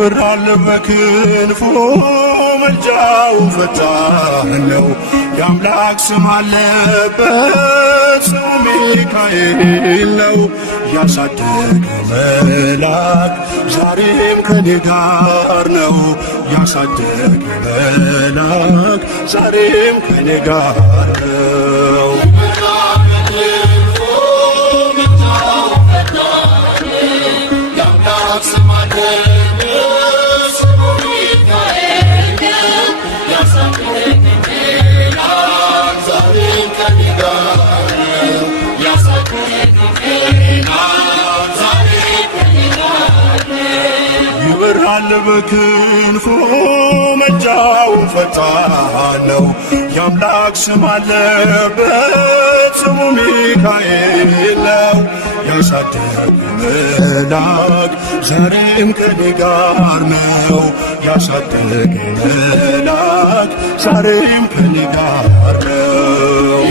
ይበራል በክንፉ ምልጃው ፈጣን ነው። የአምላክ ስም አለበት ስሙ ሚካኤል ነው። ያሳደገ መልአክ ዛሬም ከኔ ጋር ነው። ያሳደገ መልአክ ዛሬም ከኔ ጋር ነው። ይበራል በክንፉ ምልጃው ፈጣን ነው። የአምላክ ስም አለበት ስሙ ሚካኤል ነው። ያሳደገ መልአክ ዛሬም ከኔ ጋር ነው። ያሳደገ መልአክ ዛሬም ከኔ ጋር ነው።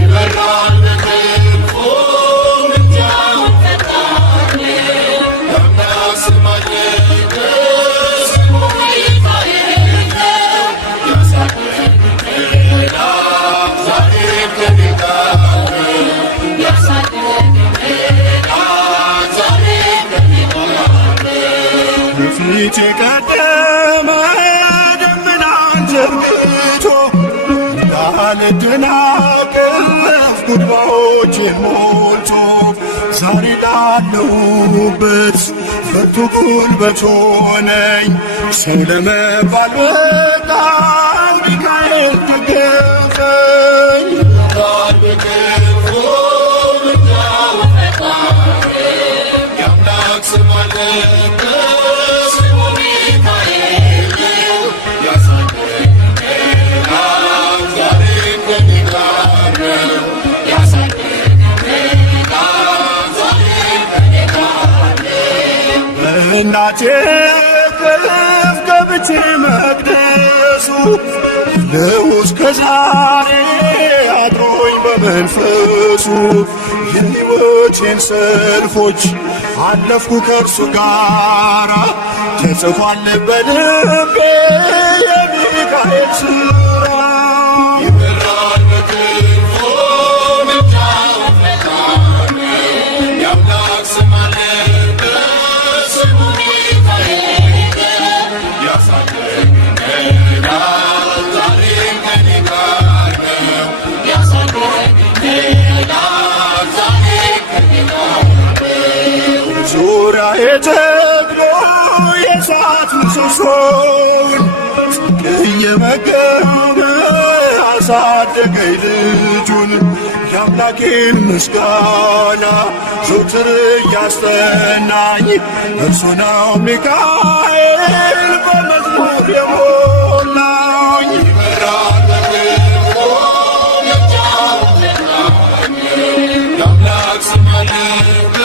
ፊት የቀደመ ደመናን ዘርግቶ እንዳልደናቀፍ ጉድባዎቼን ሞልቶ ዛሬ ላለሁበት ብርቱ ጉልበት ሆነኝ። ሰው ለመባል በቃው ሚካኤል ደገፈኝ። የአምላክ ስም አለበት እናቴ ከፍ ገብቼ መቅደሱ ነው እስከ ዛሬ አድሮኝ በመንፈሱ። የሕይወቴን ሰልፎች አለፍኩ ከእርሱ ጋራ ተጽፏል በልቤ የሚካኤል ሥራ። ይበራል በክንፉ ምልጃው ፈጣን ነው። የአምላክ ስም አለበት ስሙ ሚካኤል ነው። ያሳደገኝ መልአክ ዛሬም ከኔ ጋር ነው። ያሳደገኝ መልአክ ዛሬም ከኔ ጋር ነው። ዙሪያዬ ተክሎ የእሳት ምሰሶውን እየመገበ አሳደገኝ ልጁን። የአምላኬን ምስጋና ዘወትር እያስጠናኝ እርሱ ነው ሚካኤል በመዝሙር የሞላኝ። ይበራል በክንፉ ምልጃው ፈጣን ነው። የአምላክ ስም አለበት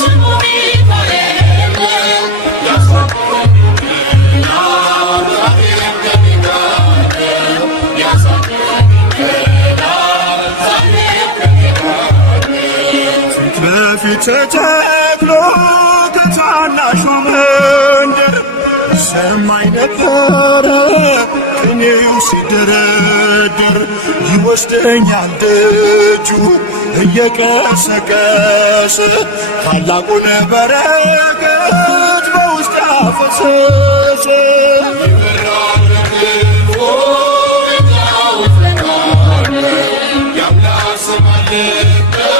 ስሙ ሚካኤል ነው። ያሳደገኝ መልአክ ዛሬም ከኔ ጋር ነው። ያሳደገኝ መልአክ ዛሬም ከኔ ጋር ነው። ፊት ለፊት ተተክሎ ከታናሹ መንደር ሰማይ ነበረ ቅኔው ሲደረደር። ይወስደኛል ደጁ እየቀሰቀሰ ታላቁን በረከት በውስጥ ያፈሰሰ። ይበራል በክንፉ ምልጃው ፈጣን ነው። የአምላክ ስም አለበት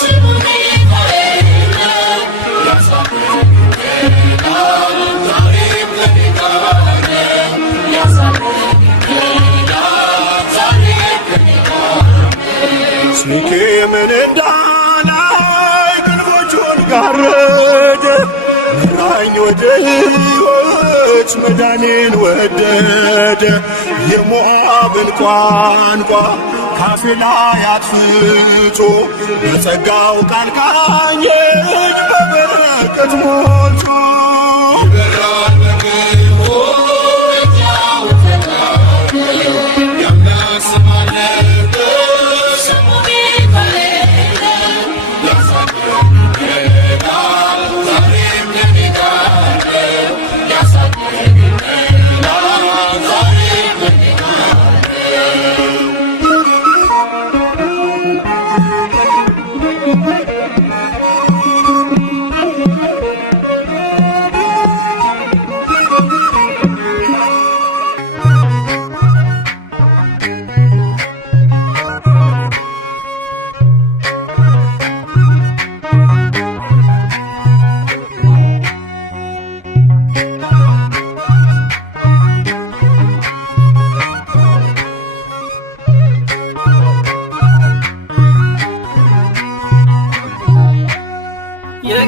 ስሙ ሚካኤል ነው። ያሳደገኝ መልአክ ዛሬም ከኔ ጋር ነው። ያሳደገኝ መልአክ ዛሬም ከኔ ጋር ነው። ሴኬምን እንዳላይ ክንፎቹን ጋረደ። መራኝ ወደ ሕይወት መዳኔን ወደደ። የሞዓብን ቋንቋ ካፌ ላይ አጥፍቶ በጸጋው ቃል ቃኘች በበረከት ሞልቶ። ይበራል በክንፉ ምልጃው ፈጣን ነው። የአምላክ ስም አለበት ስሙ ሚካኤል ነው። ያሳደገኝ መልአክ ዛሬም ከኔ ጋር ነው። ያሳደገኝ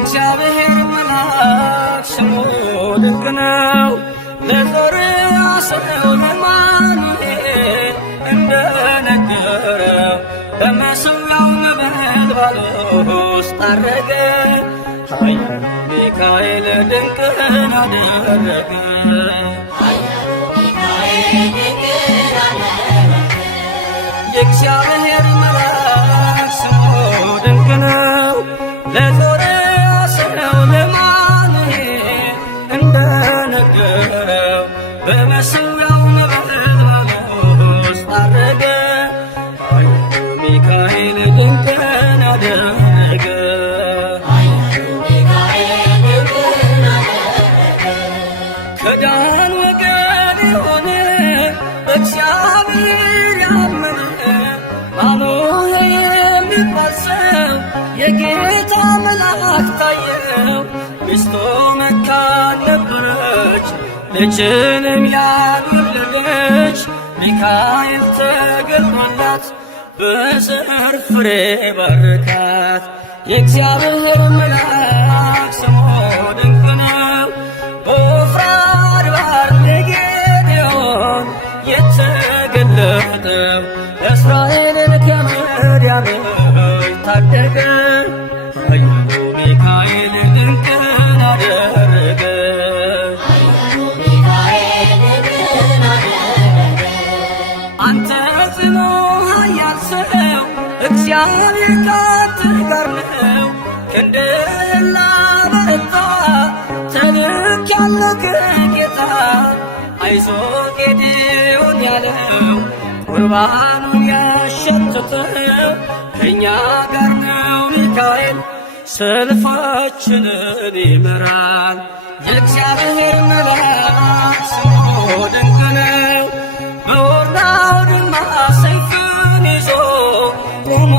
የእግዚአብሔር መልአክ ስሙ ድንቅ ነው። ለዞርያ ሰው ለማኑኤል እንደነገረው በመሠዊያው ነበልባል ውስጥ አረገ። ኃያሉ ሚካኤል ድንቅን አደረገ። የእግዚአብሔር መልአክ ስሙ ድንቅ ነው። ለዞርያ ሰው ለማኑኤል እንደነገረው በመሠዊያው ነበልባል ውስጥ አረገ። ኃያሉ ሚካኤል ድንቅን አደረገ። ከዳን ወገን የሆነ በእግዚአብሔር ያመነ ማኑሄ የሚባል ሰው የጌታ መልአክ ታየው። ሚስቱ መካን ነበረች፣ ልጅንም ያልወለደች። ሚካኤል ተገልጦላት በዘር ፍሬ ባረካት። የእግዚአብሔር መልአክ ስሙ ድንቅ ነው። በዖፍራ አድባር ለጌዴዎን የተገለጠው እስራኤልን ከምድያም ታደገ። ኃያሉ ሚካኤል ድንቅን አደረገ። አንተ ጽኑ ኃያል ሰው እግዚአብሔር ካንተ ጋር ነው። ክንድህን ላበረታ ተልኬአለሁ ከጌታ። አይዞህ ጌዴዎን ያለው ቁርባኑን ያሸተተው ከእኛ ጋር ነው። ሚካኤል ሰልፋችንን ይመራል። የእግዚአብሔር መልአክ ስሙ ድንቅ ነው። በኦርናው ድማ ሰይፉን ይዞ ቆሞ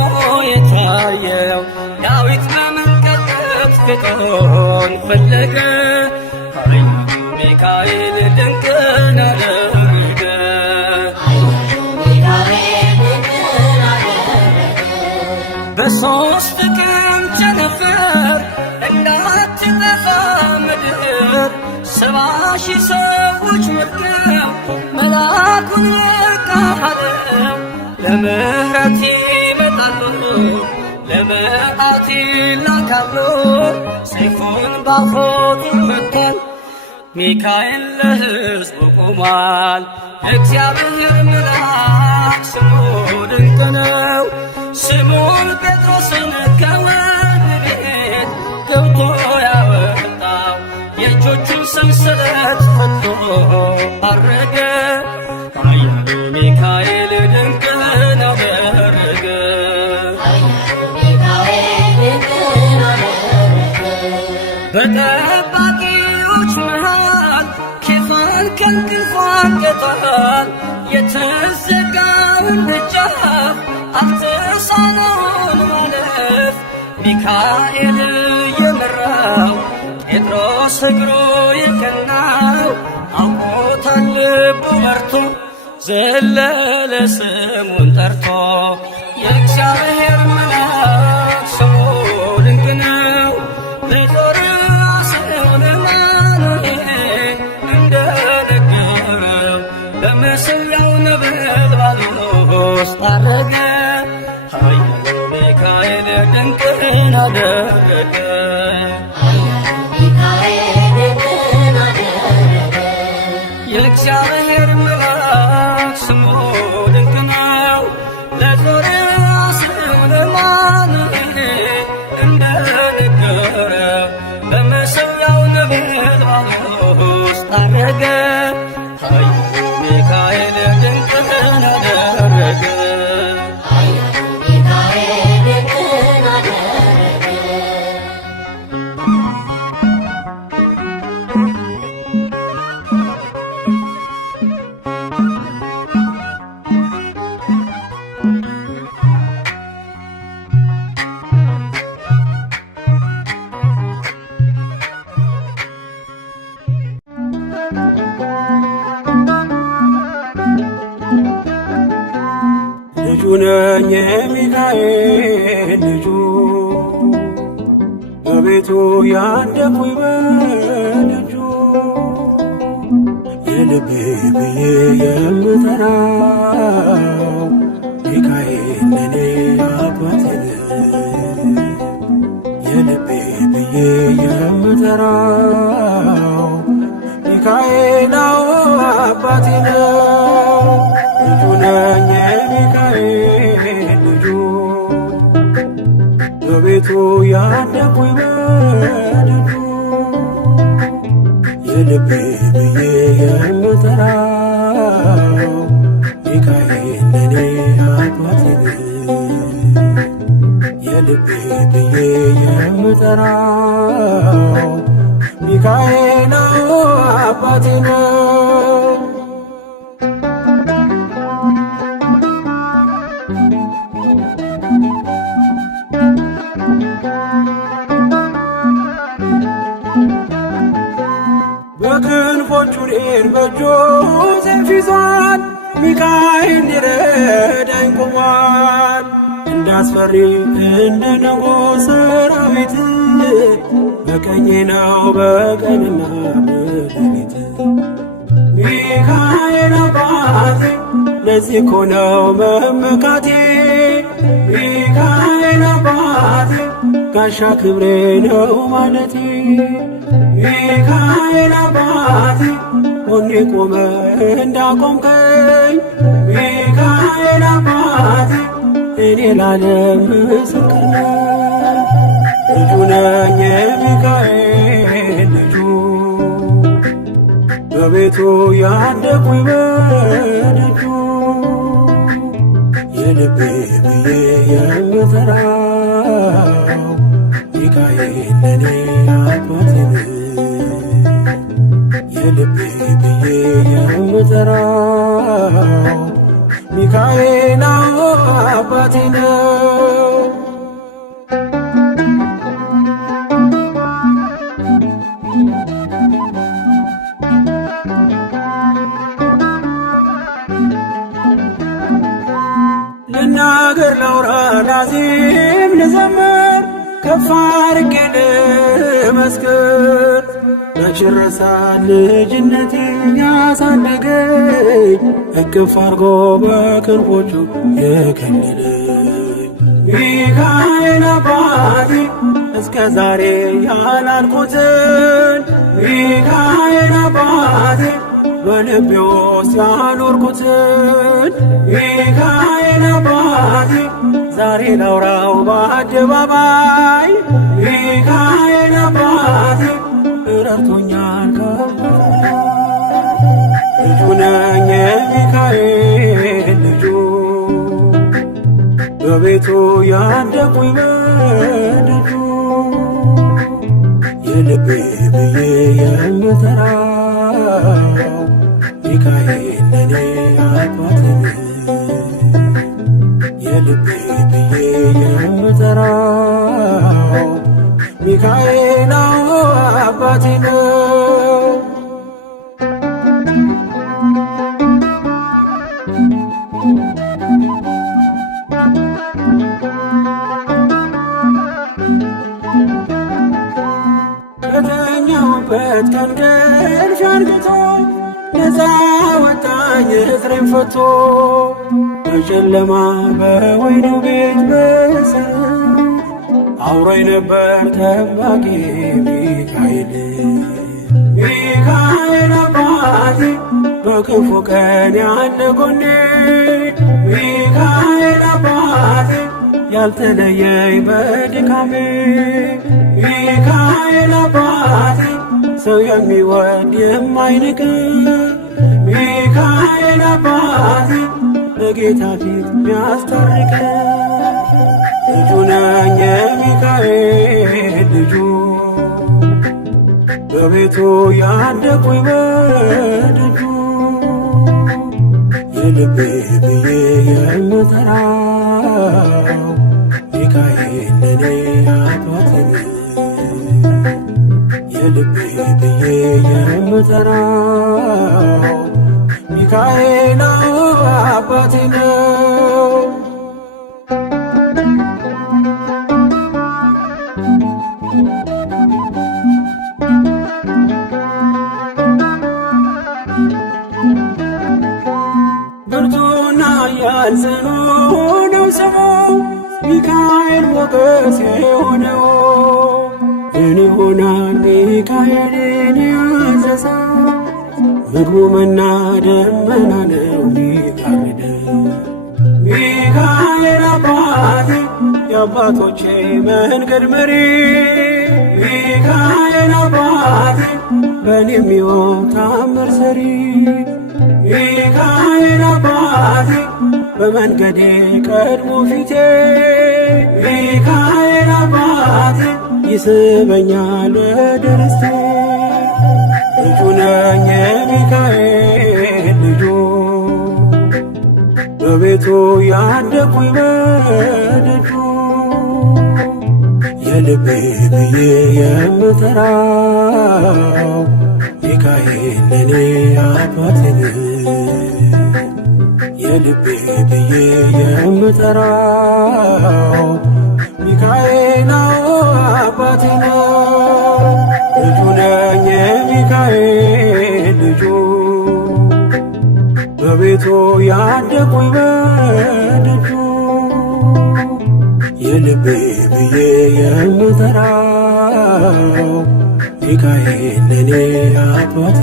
የታየው ዳዊት በመንቀጥቀጥ ግጦን ፈለገ። ኃያሉ ሚካኤል ድንቅን አደረገ። በሦስት ቀን ቸነፈር እንዳትጠፋ ምድር 70,000 ሰዎች ወድቀው መልአኩን ወርቃለው። ለምሕረት ይመጣሉ፣ ለመዓት ይላካሉ። ሰይፉን ባፎቱ መቷል፣ ሚካኤል ለሕዝቡ ቆሟል። የእግዚአብሔር መልአክ ስሙ ድንቅ ነው። ስምዖን ጴጥሮስን ከወህኒ ቤት ገብቶ ያወጣው የእጆቹን ሰንሰለት ፈቶ አረገ። ኃያሉ ሚካኤል ድንቅን አደረገ። በጠባቂዎች መሃል ኬፋን ከእንቅልፉ አንቅቷል። የተዘጋውን ደጃፍ አልተሳነውም ማለፍ። ሚካኤል የመራው ጴጥሮስ እግሩ የቀናው አውቆታል ልቡ በርቶ ዘለለ ስሙን ጠርቶ። የእግዚአብሔር መልአክ ስሙ ድንቅ ነው። ለዞርያ ሰው ለማኑኤል እንደነገረው በመሠዊያው ነበልባል ውስጥ አረገ። ኃያሉ ሚካኤል ድንቅን አደረገ። የእግዚአብሔር መልአክ ስሙ ድንቅ ነው። ለዞርያ ሰው ለማኑኤል እንደነገረው በመሠዊያው ነበልባል ውስጥ አረገ። ኃያሉ ሚካኤል ድንቅን አደረገ። ልጁ ነኝ የሚካኤል ልጁ በቤቱ ያደኩኝ በደጁ የልቤ ብዬ የምጠራው ሚካኤል ለኔ አባቴ የልቤ ብዬ የምጠራው ሚካኤል አባቴ ነው። ልጁ ነኝ የሚካኤል ልጁ በቤቱ ያደኩኝ በደጁ የልቤ ብዬ የምጠራው ሚካኤል ለኔ አባቴ የልቤ ብዬ የምጠራው ሚካኤል አባቴ ነው። በክንፎቹ እኔን በእጁ ሰይፍ ይዟል። ሚካኤል ሊረዳኝ ቆሟል። እንዳስፈሪ እንደ ንጉሥ ሰራዊት በቀኜ ነው በቀንና በሌሊት። ሚካኤል አባቴ ለዚህ እኮ ነው መመካቴ። ሚካኤል አባቴ ጋሻ ክብሬ ነው ማለቴ። ሚካኤል አባቴ ጎኔ ቆመ እንዳቆምከኝ። ሚካኤል አባቴ እኔ ላለም ምስክር ነኝ። ልጁ ነኝ የሚካኤል ልጁ በቤቱ ያደኩኝ በደጁ የልቤ ብዬ የምጠራው ሚካኤል ለኔ አባቴ የልቤ ብዬ የምጠራው ሚካኤል አባቴ ነው። ልናገር ላውራ ላዜም ልዘምር ከፍ አድርጌ ልመስክር። መች ረሳል ልጅነቴ ያሳደገኝ እቅፍ አርጎ በክንፎቹ የከለለኝ። ሚካኤል አባቴ እስከ ዛሬ ያላልኩትን ሚካኤል አባቴ በልቤ ውስጥ ያኖርኩትን ሚካኤል አባቴ ዛሬ ላውራው በአደባባይ። ሚካኤል አባቴ ረድቶኛል ልጁ ነኝ የሚካኤል ልጁ በቤቱ ያደኩኝ በደጁ የልቤ ብዬ የምጠራው ሚካኤል ለኔ አባቴ የልቤ ብዬ የምጠራው ሚካኤል አባቴ ነው። ከተኛሁበት ከእንቅልፍ አንግቶ ነፃ ወጣኝ እግሬን ፈቶ በጨለማ በወይኑ ቤት በእስር አውሮኝ ነበር ጠባቂ ሚካኤል። ሚካኤል አባቴ በክፉ ቀን ያለ ጎኔ ሚካኤል አባቴ ያልተለየኝ በድካሜ ሚካኤል አባቴ ሰው የሚወድ የማይንቅ ሚካኤል አባቴ በጌታ ፊት ሚያስታርቅ ልጁ ነኝ የሚካኤል ልጁ በቤቱ ያደኩኝ በደጁ የልቤ ብዬ የምጠራው ሚካኤል ለኔ አባቴ የልቤ ብዬ የምጠራው ሚካኤል አባቴ ነው። ሚካኤልን ያዘዘ ምግቡ መና ደመና ነው ሚጋርደ ሚካኤል አባቴ የአባቶቼ መንገድ መሪ ሚካኤል አባቴ በኔ የሚሆን ታምር ሰሪ ሚካኤል አባቴ በመንገዴ ቀድሞ ፊቴ ሚካኤል አባቴ ይስበኛል ወደ ርስቴ ልጁ ነኝ የሚካኤል ልጁ በቤቱ ያደኩኝ በደጁ የልቤ ብዬ የምጠራው ሚካኤል ለኔ አባቴ የልቤ ብዬ የምጠራው ሚካኤል አባቴ ነው። ልጁ ነኝ የሚካኤል ልጁ በቤቱ ያደኩኝ በደጁ የልቤ ብዬ የምጠራው ሚካኤል ለኔ አባቴ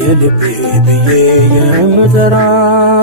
የልቤ ብዬ የምጠራው